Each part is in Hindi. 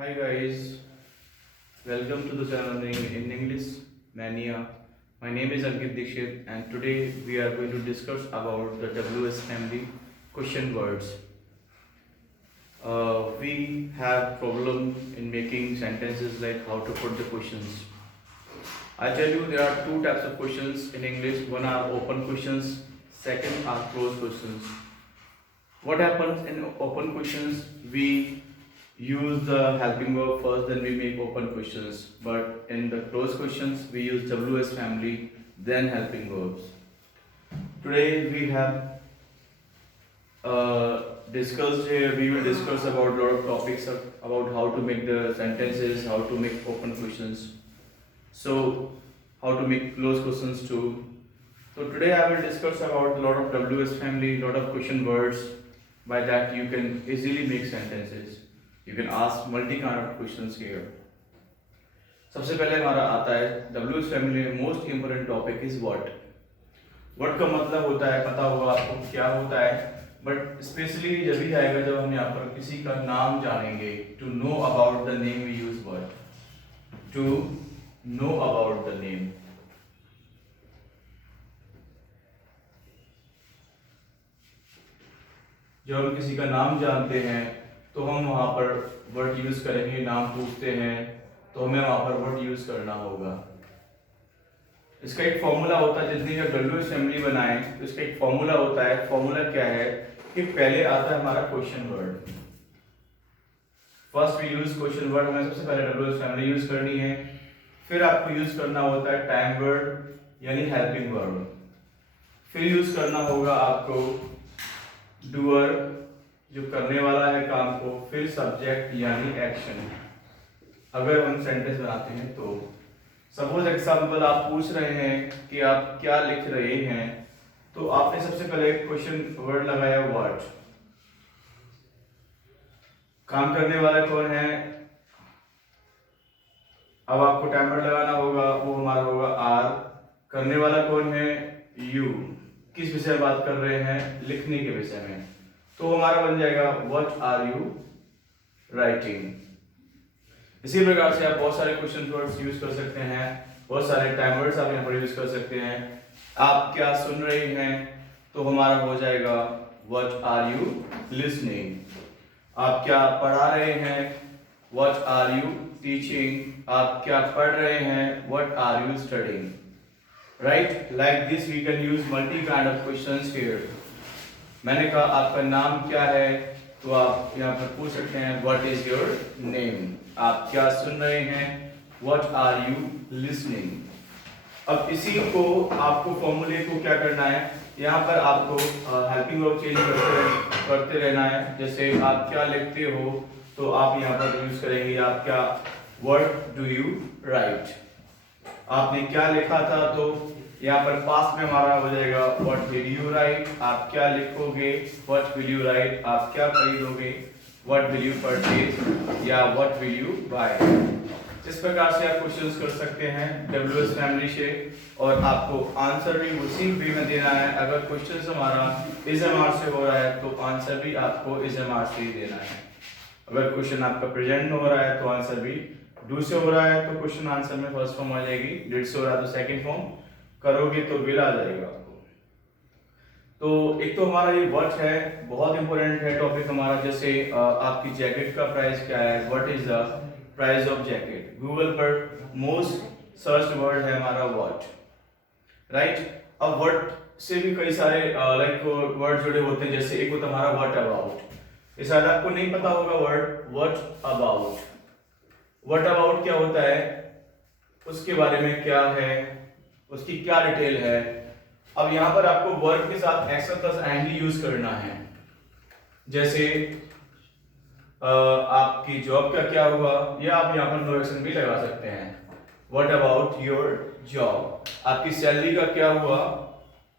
Hi guys, welcome to the channel in English Mania. My name is Ankit Dikshit and today we are going to discuss about the WS family question words. We have problem in making sentences like how to put the questions. I tell you there are two types of questions in English. One are open questions, second are closed questions. What happens in open questions? We use the helping verb first, then we make open questions. But in the closed questions, we use WS family, then helping verbs. Today we have discussed here. We will discuss about a lot of topics about how to make the sentences, how to make open questions. So how to make closed questions too. So today I will discuss about a lot of WS family, lot of question words. By that you can easily make sentences. You can ask multi kind of questions here. सबसे पहले हमारा आता है WS family में most important topic is what. What का मतलब होता है पता होगा आपको क्या होता है, बट स्पेशली जब भी आएगा जब हम यहाँ पर किसी का नाम जानेंगे. To know about the name we use what. To know about the name. जब हम किसी का नाम जानते हैं तो हम वहां पर वर्ड यूज करेंगे. नाम पूछते हैं तो हमें वहां पर वर्ड यूज करना होगा. इसका एक फॉर्मूला होता है. जितनी जब WS फैमिली बनाए तो इसका एक फॉर्मूला होता है. फॉर्मूला क्या है कि पहले आता है हमारा question word. First we use question word. हमें सबसे पहले WS फैमिली यूज करनी है. फिर आपको यूज करना होता है टाइम वर्ड यानी हेल्पिंग वर्ड. फिर यूज करना होगा आपको डूअर जो करने वाला है काम को. फिर सब्जेक्ट यानी एक्शन. अगर हम सेंटेंस बनाते हैं तो सपोज एग्जांपल आप पूछ रहे हैं कि आप क्या लिख रहे हैं, तो आपने सबसे पहले क्वेश्चन वर्ड लगाया व्हाट. काम करने वाला कौन है, अब आपको टाइमर लगाना होगा, वो हमारा होगा आर. करने वाला कौन है, यू. किस विषय में बात कर रहे हैं, लिखने के विषय में. तो हमारा बन जाएगा व्हाट आर यू राइटिंग. इसी प्रकार से आप बहुत सारे क्वेश्चन वर्ड्स यूज कर सकते हैं. बहुत सारे टाइम वर्ड्स आप यहाँ पर यूज कर सकते हैं. आप क्या सुन रहे हैं तो हमारा हो जाएगा व्हाट आर यू लिसनिंग. आप क्या पढ़ा रहे हैं, व्हाट आर यू टीचिंग. आप क्या पढ़ रहे हैं, what are you studying. Right? Like this we can use multi kind of questions here. मैंने कहा आपका नाम क्या है, तो आप यहाँ पर पूछ सकते हैं What is your name. आप क्या सुन रहे हैं, What are you listening. अब इसी को आपको फॉर्मूले को क्या करना है, यहाँ पर आपको हेल्पिंग वर्ब चेंज करते रहना है. जैसे आप क्या लिखते हो तो आप यहाँ पर यूज करेंगे आप क्या, What do you write. आपने क्या लिखा था तो यहाँ पर पास्ट में हमारा हो जाएगा व्हाट विल यू राइट. आप क्या लिखोगे, व्हाट विल यू राइट. आप क्या खरीदोगे, व्हाट विल यू परचेज या व्हाट विल यू बाय. इस प्रकार से आप क्वेश्चंस कर सकते हैं WS फैमिली से, और आपको आंसर भी उसी वे में देना है. अगर क्वेश्चंस हमारा इजएमआर से हो रहा है तो आंसर भी आपको इजएमआर से ही देना है. अगर क्वेश्चन आपका प्रेजेंट में हो रहा है तो आंसर भी डू से हो रहा है तो क्वेश्चन आंसर में फर्स्ट फॉर्म आ जाएगी. डिड से हो रहा है तो सेकंड फॉर्म, करोगे तो विल आ जाएगा आपको. तो एक तो हमारा ये व्हाट है, बहुत इंपॉर्टेंट है टॉपिक हमारा. जैसे आपकी जैकेट का प्राइस क्या है, what is the price of jacket. Google पर मोस्ट सर्च वर्ड है हमारा व्हाट. राइट. अब व्हाट से भी कई सारे लाइक वर्ड जुड़े होते हैं. जैसे एक होता है हमारा व्हाट अबाउट. ये शायद आपको नहीं पता होगा word what about. What about क्या होता है, उसके बारे में क्या है, उसकी क्या डिटेल है. अब यहाँ पर आपको वर्ब के साथ एक्शन प्लस एंड यूज करना है. जैसे आपकी जॉब का क्या हुआ, या आप यहाँ पर नो एक्शन भी लगा सकते हैं. What about your job. आपकी सैलरी का क्या हुआ,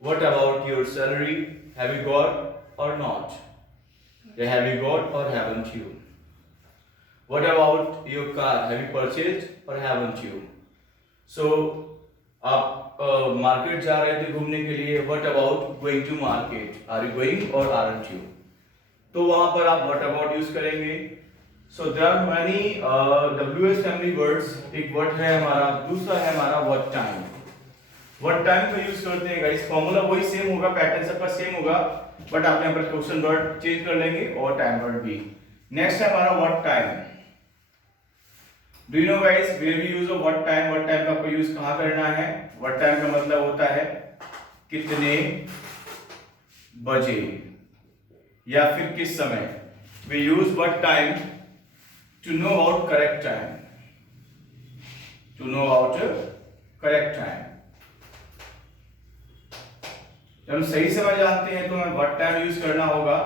what about your salary. Have you got और नॉट, या हैव यू गॉट और haven't you. What about your car? Have you purchased or haven't you? So आप मार्केट जा रहे थे घूमने के लिए. What about going to market? Are you going or aren't you? तो वहां पर आप what about यूज करेंगे. So there are many WH family words. एक वर्ड है हमारा, दूसरा है हमारा व्हाट टाइम। व्हाट टाइम का यूज करते हैं गाइस, फॉर्मूला वही सेम होगा, पैटर्न सबका सेम होगा, बट आप यहाँ पर क्वेश्चन वर्ड चेंज कर लेंगे और टाइम वर्ड भी। नेक्स्ट है हमारा what time. Do you know guys where we use what time? What time का आपको यूज कहाँ करना है? व्हाट टाइम का मतलब होता है कितने बजे या फिर किस समय। We use what time to know about correct time, to know about correct time. जब हम सही समय जानते हैं तो हमें व्हाट टाइम यूज करना होगा।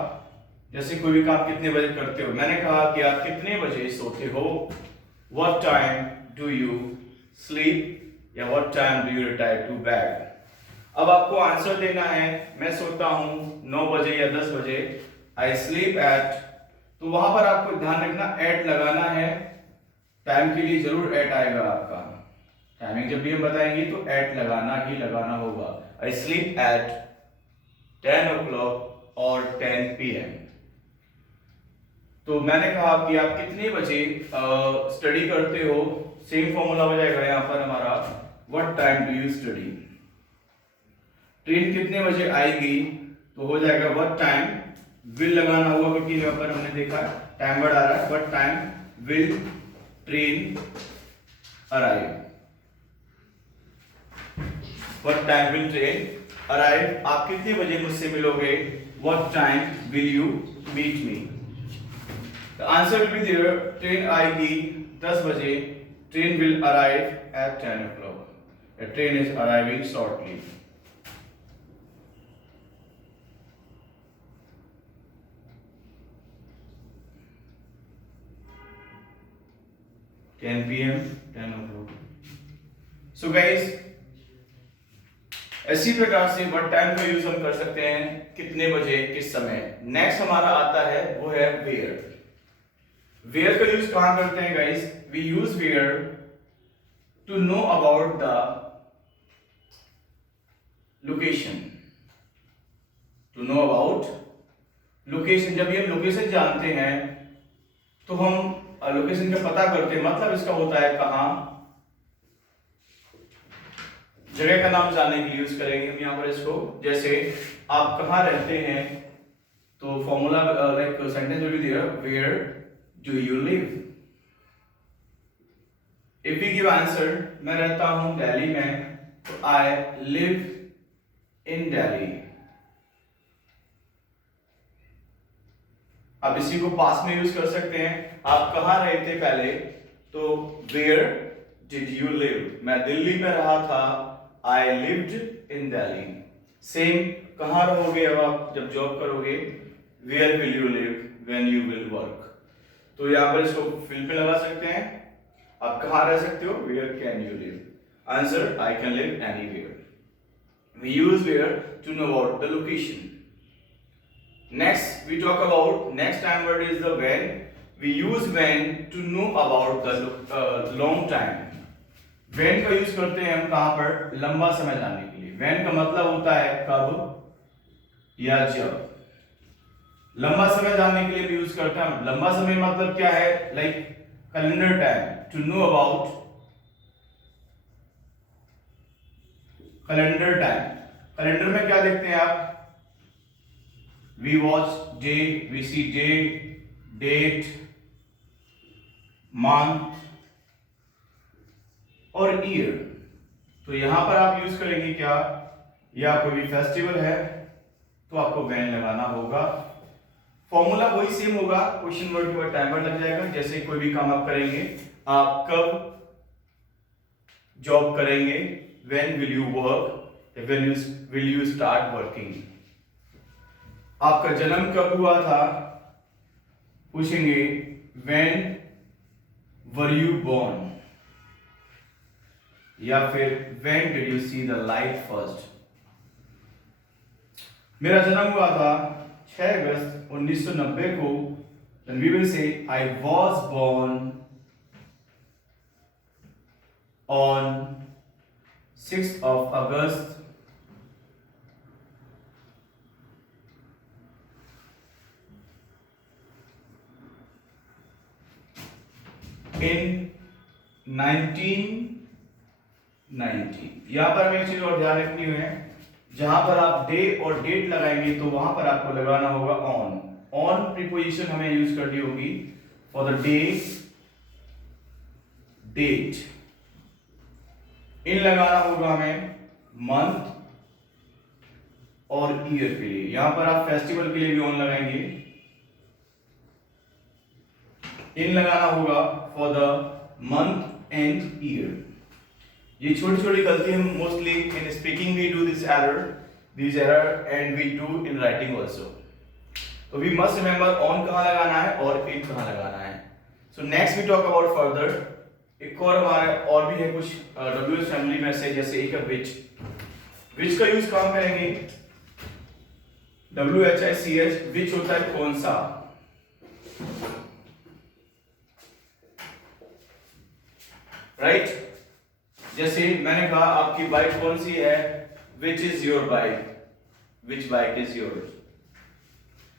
जैसे कोई भी काम कितने बजे करते हो, मैंने कहा कि आप कितने बजे सोते हो, what time do you sleep, या what time do you retire to bed. अब आपको आंसर देना है, मैं सोता हूं 9 बजे या 10 बजे, आई स्लीप एट, तो वहां पर आपको ध्यान रखना एट लगाना है। टाइम के लिए जरूर एट आएगा आपका, टाइमिंग जब भी हम बताएंगे तो एट लगाना ही लगाना होगा। आई स्लीप एट 10 o'clock और 10 PM। तो मैंने कहा कि आप कितने बजे स्टडी करते हो, सेम फॉर्मूला हो जाएगा यहाँ पर हमारा, what time do you study. Train कितने बजे आएगी, तो हो जाएगा व्हाट टाइम विल लगाना होगा, क्योंकि यहाँ पर हमने देखा टाइम वर्ड आ रहा है, what time will train arrive, what time will train arrive. आप कितने बजे मुझसे मिलोगे, what time will you meet me. The answer will be there, train आएगी 10 बजे, train will arrive at 10 o'clock. A train is arriving shortly. (10 PM, 10 o'clock. So guys, इसी प्रकार से व्हाट टाइम का यूज हम कर सकते हैं, कितने बजे किस समय। नेक्स्ट हमारा आता है वो है वेयर। वेयर का यूज कहां करते हैं guys? We use where to know about the location, to know about location. जब भी हम लोकेशन जानते हैं तो हम लोकेशन का पता करते हैं, मतलब इसका होता है कहां, जगह का नाम जानने के लिए यूज करेंगे हम यहाँ पर इसको। जैसे आप कहां रहते हैं, तो formula like sentence will be there, where do you live. If we give answer, मैं रहता हूं दिल्ली में, तो आई लिव इन दिल्ली। अब इसी को पास्ट में यूज कर सकते हैं, आप कहां रहे थे पहले, तो वेयर डिड यू लिव, मैं दिल्ली में रहा था, I lived in Delhi. Same कहां रहोगे अब आप जब जॉब करोगे, where will you live when you will work. तो यहां पर इसको फिल पे लगा सकते हैं, आप कहां रह सकते हो, where can you live. Answer, I can live anywhere. We use where to know about the location. Next we talk about, next time word is the when. We use when to know about the long time. When का यूज करते हैं हम कहां पर, लंबा समय जानने के लिए। when का मतलब होता है कब या जब, लंबा समय जानने के लिए भी यूज करते हैं। लंबा समय मतलब क्या है, like calendar time, to know about calendar time. Calendar में क्या देखते हैं आप, we watch day, we see day, date, month और year। तो यहां पर आप यूज करेंगे क्या, या कोई भी फेस्टिवल है तो आपको when लगाना होगा। फॉर्मूला वही सेम होगा, क्वेश्चन वर्ड के बाद टाइम वर्ड लग जाएगा। जैसे कोई भी काम आप करेंगे, आप कब जॉब करेंगे, when will you work, when will you start working। आपका जन्म कब हुआ था, पूछेंगे when were you born, या फिर when did you see the light first। मेरा जन्म हुआ था 6 अगस्त 1990 को, then we will say I was born on 6th of August 1990। in 1990। यहां पर हमें एक चीज और ध्यान रखनी है, जहां पर आप डे और डेट लगाएंगे तो वहां पर आपको लगाना होगा ऑन। ऑन प्रीपोजिशन हमें यूज करनी होगी फॉर द डे, डेट। इन लगाना होगा हमें मंथ और ईयर के लिए। यहां पर आप फेस्टिवल के लिए भी ऑन लगाएंगे। इन लगाना होगा for the month and year. ये छोटी छोटी गलती हम mostly in speaking we do this error and we do in writing also. तो वी मस्ट रिमेंबर ऑन कहां लगाना है और इन कहां लगाना है। So next we talk about further. एक और हमारे और भी है कुछ WH फैमिली में से, जैसे एक है विच का यूज कहां करेंगे? WHICH, विच होता है कौन सा। राइट जैसे मैंने कहा आपकी बाइक कौन सी है, विच is your bike, which bike is yours.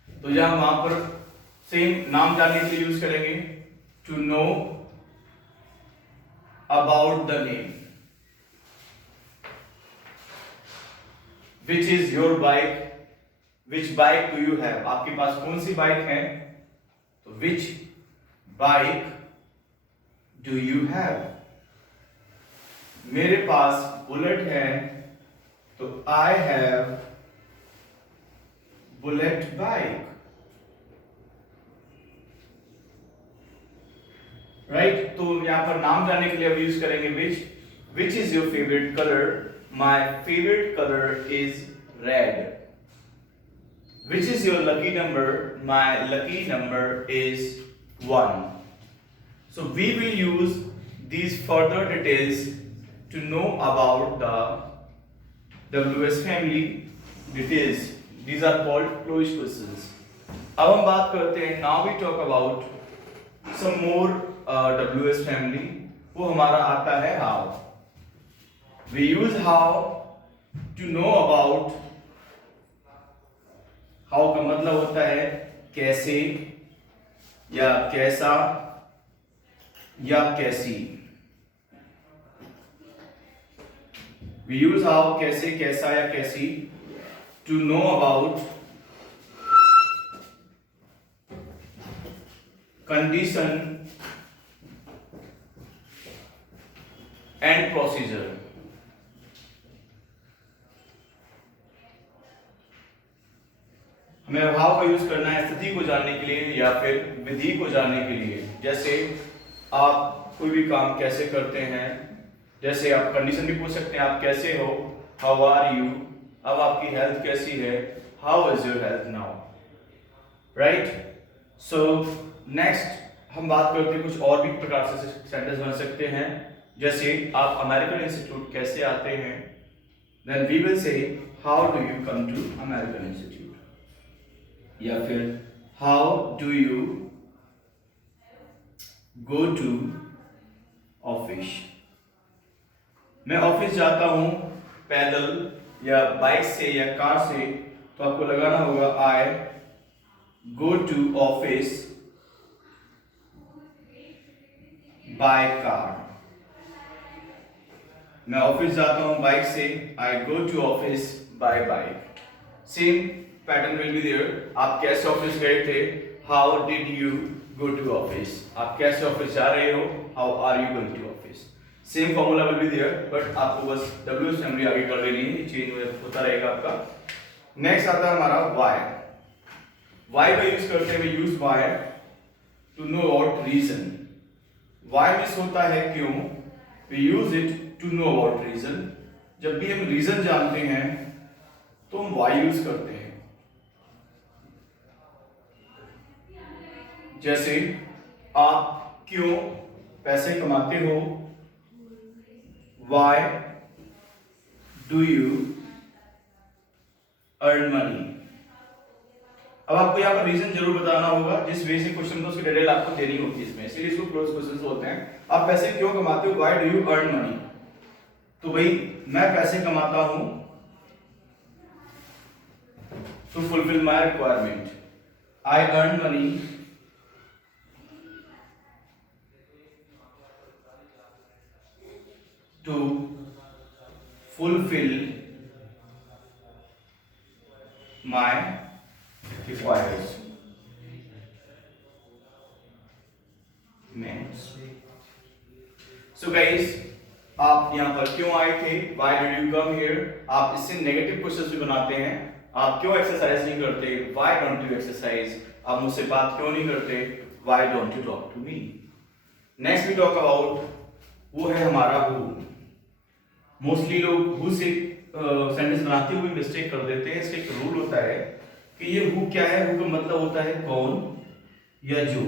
तो यहां वहां पर सेम नाम जानने के लिए यूज करेंगे to know about the name. Which is your bike, which bike do you have, आपके पास कौन सी बाइक है, तो which bike do you have. मेरे पास बुलेट है तो I have Bullet bike. Right तो यहां पर नाम जानने के लिए अब यूज करेंगे which is your favourite colour, my favourite colour is red. Which is your lucky number, my lucky number is 1। So we will use these further details to know about the WS family details. These are called closed questions. अब हम बात करते हैं, now we talk about some more WS family। वो हमारा आता है how। We use how to know about। how का मतलब होता है कैसे या कैसा या कैसी। We use how कैसे, कैसा या कैसी to know about condition and procedure। हमें how का यूज करना है स्थिति को जानने के लिए या फिर विधि को जानने के लिए। जैसे आप कोई भी काम कैसे करते हैं, जैसे आप कंडीशन भी पूछ सकते हैं, आप कैसे हो, हाउ आर यू। अब आपकी हेल्थ कैसी है, how is your health now. Right so next हम बात करते हैं कुछ और भी प्रकार से सेंटेंस बन सकते हैं। जैसे आप अमेरिकन इंस्टीट्यूट कैसे आते हैं, then we will say how do you come to American institute, या फिर how do you go to office. मैं ऑफिस जाता हूं पैदल या बाइक से या कार से, तो आपको लगाना होगा I go to office by car. मैं ऑफिस जाता हूं बाइक से, I go to office by bike. Same pattern will be there. आप कैसे ऑफिस गए थे, how did you go to office. आप कैसे ऑफिस जा रहे हो, how are you going to office. Same formula will be there, but आपको बस WH फैमिली आगे कर देनी है, चेंज होता रहेगा आपका। नेक्स्ट आता है हमारा वाई। वाई का यूज करते हैं, use why to know about reason. Why means होता है क्यों, we use it to know about reason. जब भी हम रीजन जानते हैं तो हम वाई यूज करते हैं। जैसे आप क्यों पैसे कमाते हो, Why do you earn money। अब आपको यहाँ पर रीजन जरूर बताना होगा, जिस वे से क्वेश्चन को उसकी डिटेल आपको देनी होगी इसमें, इसलिए इसको क्लोज क्वेश्चंस बोलते हैं। आप पैसे क्यों कमाते हो, Why do you earn money। तो भाई मैं पैसे कमाता हूं to fulfill my requirement। I earn money to fulfill my requirements. So guys, आप यहाँ पर क्यों आए थे? Why did you come here? आप इससे नेगेटिव क्वेश्चंस भी बनाते हैं। आप क्यों एक्सरसाइज नहीं करते? Why don't you exercise? आप मुझसे बात क्यों नहीं करते? Why don't you talk to me? Next we talk about वो है हमारा who. मोस्टली लोग who से सेंटेंस बनाते हुए मिस्टेक कर देते हैं। इसका एक रूल होता है कि ये who क्या है? who का मतलब होता है कौन या जो।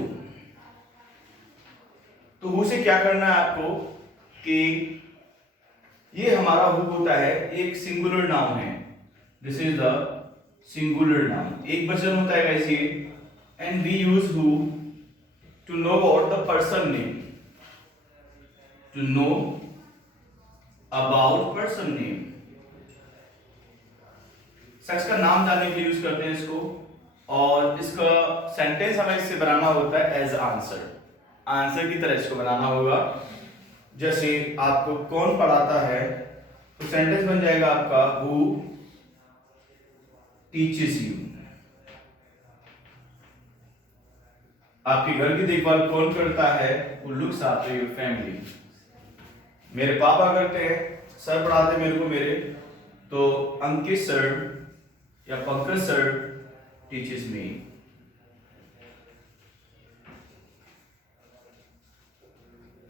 तो who से क्या करना है आपको कि ये हमारा who होता है एक सिंगुलर नाउन है। This is the singular noun, एक वचन होता है गाइस ये। And we use who to know about the person name, to know about person name. शख्स का नाम जानने के लिए यूज करते हैं इसको, और इसका सेंटेंस हमें इससे बनाना होता है एज आंसर। आंसर की तरह इसको बनाना होगा। जैसे आपको कौन पढ़ाता है, तो सेंटेंस बन जाएगा आपका हु टीचेस यू। आपके घर की देखभाल कौन करता है? वो लुक्स आफ्टर योर फैमिली। मेरे पापा करते हैं, सर पढ़ाते मेरे को मेरे, तो अंकित सर या पंकज सर टीचेस मी।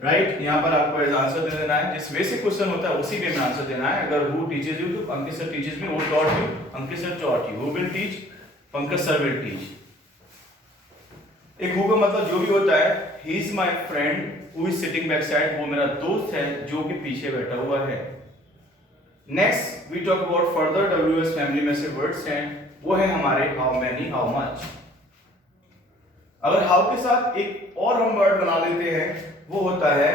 राइट, यहाँ पर आपको एज आंसर दे देना है। जिस वे से क्वेश्चन होता है उसी वे में आंसर देना है। अगर हु टीचेस यू तो Ankit sir teaches me, who taught you Ankit sir taught you, who will teach Pankaj sir will teach. एक हु का मतलब जो भी होता है, he is my friend who is sitting back side, वो मेरा दोस्त है जो कि पीछे बैठा हुआ है। Next we talk about further WS family में से वर्ड्स हैं, वो है हमारे हाउ मेनी, हाउ मच। अगर हाउ के साथ एक और हम वर्ड बना लेते हैं, वो होता है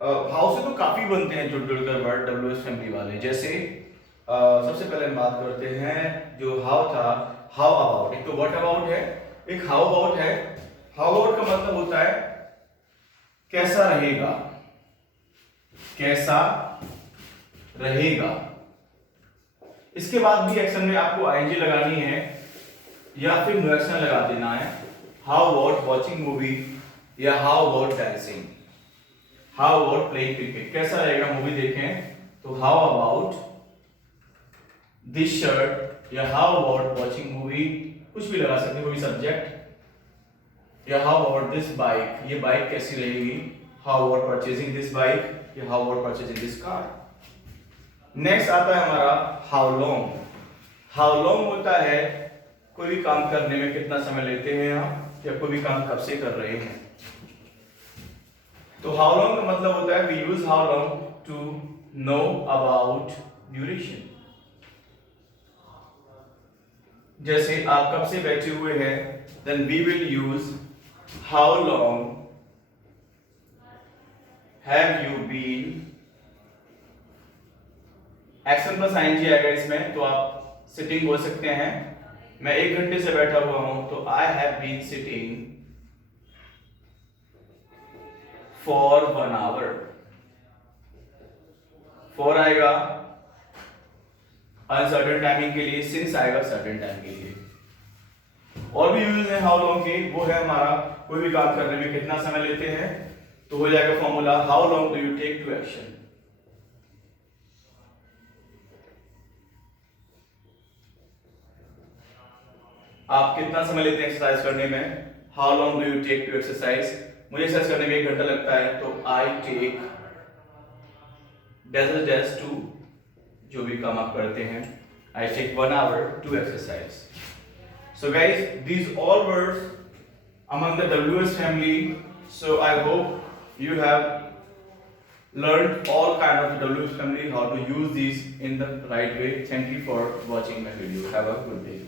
हाउ से तो काफी बनते हैं जुड़कर वर्ड डब्ल्यूएस फैमिली वाले। जैसे सबसे पहले हम बात करते हैं जो हाउ था, हाउ अबाउट। एक तो व्हाट अबाउट है, एक हाउ अबाउट है। हाउ अबाउट का मतलब होता है कैसा रहेगा, कैसा रहेगा। इसके बाद भी एक्शन में आपको आईएनजी लगानी है या फिर नो एक्शन लगा देना है। हाउ अबाउट वॉचिंग मूवी या how about dancing, how about playing cricket. कैसा रहेगा मूवी देखें, तो हाउ अबाउट दिस शर्ट या हाउ अबाउट वॉचिंग मूवी, कुछ भी लगा सकते हैं, कोई सब्जेक्ट। या हाउ अबाउट दिस बाइक, ये बाइक कैसी रहेगी, how about purchasing this bike या how about purchasing this car. Next आता है हमारा हाउ लॉन्ग। हाउ लॉन्ग होता है कोई भी काम करने में कितना समय लेते हैं आप, या कोई भी काम कब से कर रहे हैं। तो हाउ लॉन्ग का मतलब होता है we use how long to know about duration. जैसे आप कब से बैठे हुए हैं, then we will use how long have you been. Action plus ING आएगा इसमें, तो आप सिटिंग बोल सकते हैं। मैं 1 घंटे से बैठा हुआ हूं, तो I have been sitting for 1 hour. For आएगा अनसर्टेन टाइमिंग के लिए, सिंस आएगा सर्टेन टाइम के लिए। और भी यूज है हाउ लॉन्ग के, वो है हमारा कोई भी काम करने में कितना समय लेते हैं, तो हो जाएगा formula how long do you take to action. आप कितना समय लेते हैं एक्सरसाइज करने में, how long do you take to exercise. मुझे एक्सरसाइज करने में 1 घंटा लगता है, तो आई टेक डैश टू, जो भी काम आप करते हैं, I take 1 hour to exercise. So guys, these all words among the WS family. So I hope you have learned all kind of WS family, how to use these in the right way. Thank you for watching my video. Have a good day.